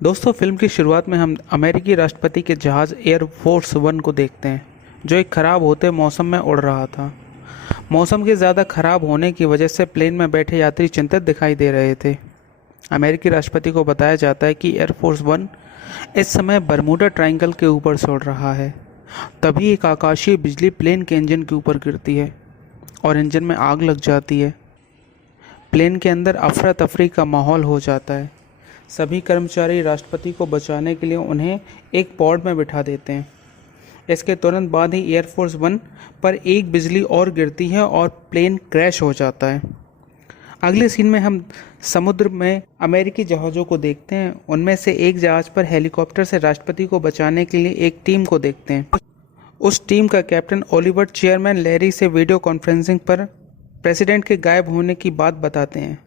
दोस्तों, फिल्म की शुरुआत में हम अमेरिकी राष्ट्रपति के जहाज़ एयर फोर्स वन को देखते हैं, जो एक ख़राब होते मौसम में उड़ रहा था। मौसम के ज़्यादा ख़राब होने की वजह से प्लेन में बैठे यात्री चिंतित दिखाई दे रहे थे। अमेरिकी राष्ट्रपति को बताया जाता है कि एयर फोर्स वन इस समय बरमूडा ट्रायंगल के ऊपर से उड़ रहा है। तभी एक आकाशीय बिजली प्लेन के इंजन के ऊपर गिरती है और इंजन में आग लग जाती है। प्लेन के अंदर अफरा तफरी का माहौल हो जाता है। सभी कर्मचारी राष्ट्रपति को बचाने के लिए उन्हें एक पॉड में बिठा देते हैं। इसके तुरंत बाद ही एयरफोर्स वन पर एक बिजली और गिरती है और प्लेन क्रैश हो जाता है। अगले सीन में हम समुद्र में अमेरिकी जहाज़ों को देखते हैं। उनमें से एक जहाज़ पर हेलीकॉप्टर से राष्ट्रपति को बचाने के लिए एक टीम को देखते हैं। उस टीम का कैप्टन ओलिवर चेयरमैन लैरी से वीडियो कॉन्फ्रेंसिंग पर प्रेसिडेंट के गायब होने की बात बताते हैं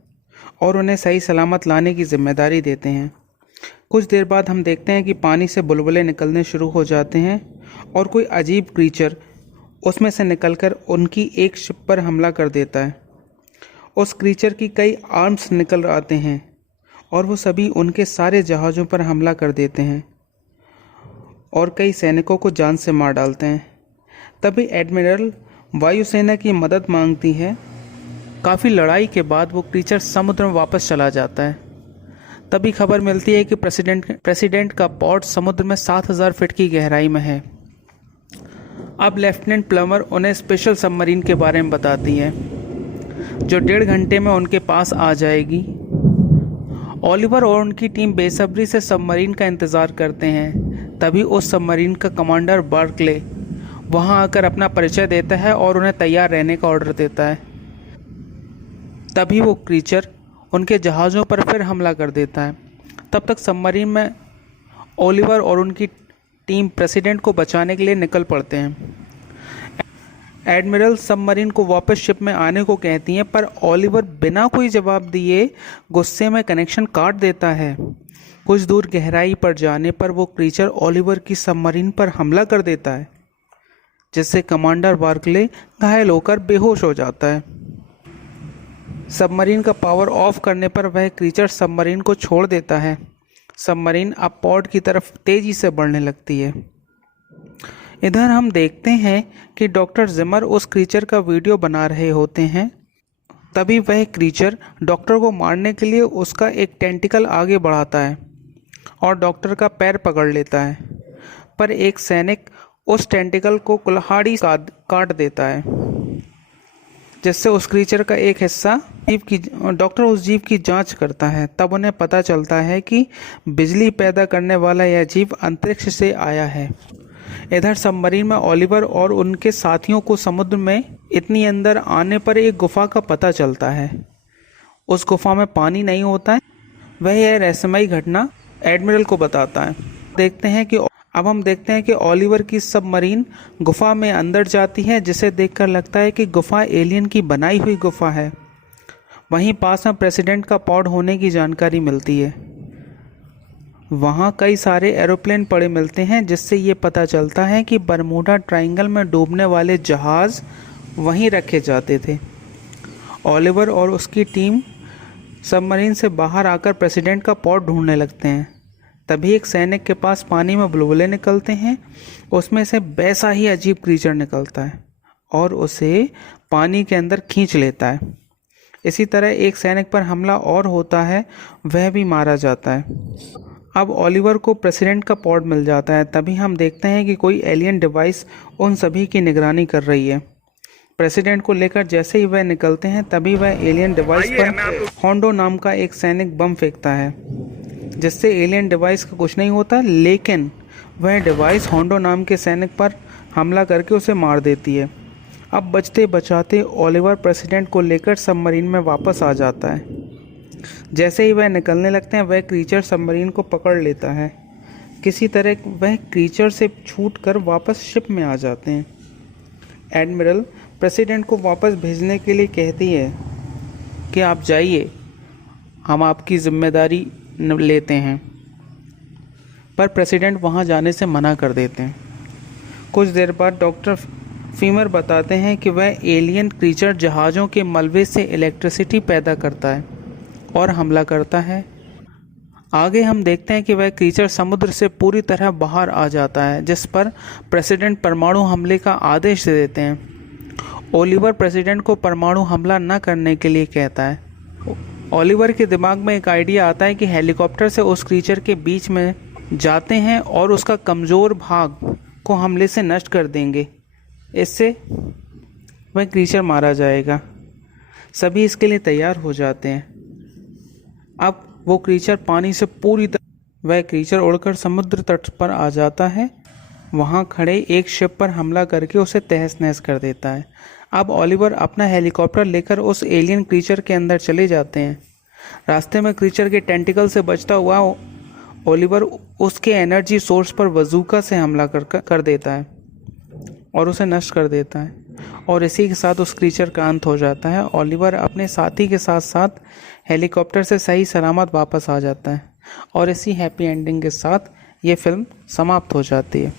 और उन्हें सही सलामत लाने की जिम्मेदारी देते हैं। कुछ देर बाद हम देखते हैं कि पानी से बुलबुले निकलने शुरू हो जाते हैं और कोई अजीब क्रीचर उसमें से निकलकर उनकी एक शिप पर हमला कर देता है। उस क्रीचर की कई आर्म्स निकल आते हैं और वो सभी उनके सारे जहाज़ों पर हमला कर देते हैं और कई सैनिकों को जान से मार डालते हैं। तभी एडमिरल वायुसेना की मदद मांगती है। काफ़ी लड़ाई के बाद वो क्रीचर समुद्र में वापस चला जाता है। तभी खबर मिलती है कि प्रेसिडेंट का पॉड समुद्र में 7000 फीट की गहराई में है। अब लेफ्टिनेंट प्लमर उन्हें स्पेशल सबमरीन के बारे में बताती है, जो 1.5 घंटे में उनके पास आ जाएगी। ओलिवर और उनकी टीम बेसब्री से सबमरीन का इंतज़ार करते हैं। तभी उस सबमरीन का कमांडर बार्कले वहां आकर अपना परिचय देता है और उन्हें तैयार रहने का ऑर्डर देता है। तभी वो क्रीचर उनके जहाज़ों पर फिर हमला कर देता है। तब तक सबमरीन में ओलिवर और उनकी टीम प्रेसिडेंट को बचाने के लिए निकल पड़ते हैं। एडमिरल सबमरीन को वापस शिप में आने को कहती हैं, पर ओलिवर बिना कोई जवाब दिए गुस्से में कनेक्शन काट देता है। कुछ दूर गहराई पर जाने पर वो क्रीचर ओलिवर की सबमरीन पर हमला कर देता है, जिससे कमांडर बार्कले घायल होकर बेहोश हो जाता है। सबमरीन का पावर ऑफ करने पर वह क्रीचर सबमरीन को छोड़ देता है। सबमरीन अब पॉड की तरफ तेजी से बढ़ने लगती है। इधर हम देखते हैं कि डॉक्टर जिमर उस क्रीचर का वीडियो बना रहे होते हैं। तभी वह क्रीचर डॉक्टर को मारने के लिए उसका एक टेंटिकल आगे बढ़ाता है और डॉक्टर का पैर पकड़ लेता है, पर एक सैनिक उस टेंटिकल को कुल्हाड़ी काट देता है, जिससे उस क्रीचर का एक हिस्सा डॉक्टर उस जीव की जांच करता है। तब उन्हें पता चलता है कि बिजली पैदा करने वाला यह जीव अंतरिक्ष से आया है। इधर सबमरीन में ओलिवर और उनके साथियों को समुद्र में इतनी अंदर आने पर एक गुफा का पता चलता है। उस गुफा में पानी नहीं होता है। वह यह रहस्यमयी घटना एडमिरल को बताता है। अब हम देखते हैं कि ओलिवर की सबमरीन गुफा में अंदर जाती है, जिसे देखकर लगता है कि गुफा एलियन की बनाई हुई गुफा है। वहीं पास में प्रेसिडेंट का पॉड होने की जानकारी मिलती है। वहाँ कई सारे एरोप्लेन पड़े मिलते हैं, जिससे ये पता चलता है कि बरमूडा ट्रायंगल में डूबने वाले जहाज़ वहीं रखे जाते थे। ओलिवर और उसकी टीम सबमरीन से बाहर आकर प्रेसिडेंट का पॉड ढूंढने लगते हैं। तभी एक सैनिक के पास पानी में बुलबुले निकलते हैं। उसमें से वैसा ही अजीब क्रीचर निकलता है और उसे पानी के अंदर खींच लेता है। इसी तरह एक सैनिक पर हमला और होता है, वह भी मारा जाता है। अब ओलिवर को प्रेसिडेंट का पॉड मिल जाता है। तभी हम देखते हैं कि कोई एलियन डिवाइस उन सभी की निगरानी कर रही है। प्रेसिडेंट को लेकर जैसे ही वह निकलते हैं, तभी वह एलियन डिवाइस पर होंडो नाम का एक सैनिक बम फेंकता है, जिससे एलियन डिवाइस का कुछ नहीं होता, लेकिन वह डिवाइस होंडो नाम के सैनिक पर हमला करके उसे मार देती है। अब बचते बचाते ओलिवर प्रेसिडेंट को लेकर सबमरीन में वापस आ जाता है। जैसे ही वह निकलने लगते हैं, वह क्रीचर सबमरीन को पकड़ लेता है। किसी तरह वह क्रीचर से छूटकर वापस शिप में आ जाते हैं। एडमिरल प्रेसिडेंट को वापस भेजने के लिए कहती है कि आप जाइए, हम आपकी जिम्मेदारी लेते हैं, पर प्रेसिडेंट वहां जाने से मना कर देते हैं। कुछ देर बाद डॉक्टर फीमर बताते हैं कि वह एलियन क्रीचर जहाज़ों के मलबे से इलेक्ट्रिसिटी पैदा करता है और हमला करता है। आगे हम देखते हैं कि वह क्रीचर समुद्र से पूरी तरह बाहर आ जाता है, जिस पर प्रेसिडेंट परमाणु हमले का आदेश दे देते हैं। ओलिवर प्रेसिडेंट को परमाणु हमला न करने के लिए कहता है। ओलिवर के दिमाग में एक आइडिया आता है कि हेलीकॉप्टर से उस क्रीचर के बीच में जाते हैं और उसका कमज़ोर भाग को हमले से नष्ट कर देंगे। इससे वह क्रीचर मारा जाएगा। सभी इसके लिए तैयार हो जाते हैं। अब वो क्रीचर पानी से पूरी तरह वह क्रीचर उड़कर समुद्र तट पर आ जाता है। वहाँ खड़े एक शिप पर हमला करके उसे तहस नहस कर देता है। अब ओलिवर अपना हेलीकॉप्टर लेकर उस एलियन क्रीचर के अंदर चले जाते हैं। रास्ते में क्रीचर के टेंटिकल से बचता हुआ ओलिवर उसके एनर्जी सोर्स पर बजूका से हमला कर देता है और उसे नष्ट कर देता है, और इसी के साथ उस क्रीचर का अंत हो जाता है। ओलिवर अपने साथी के साथ साथ हेलीकॉप्टर से सही सलामत वापस आ जाता है, और इसी हैप्पी एंडिंग के साथ ये फिल्म समाप्त हो जाती है।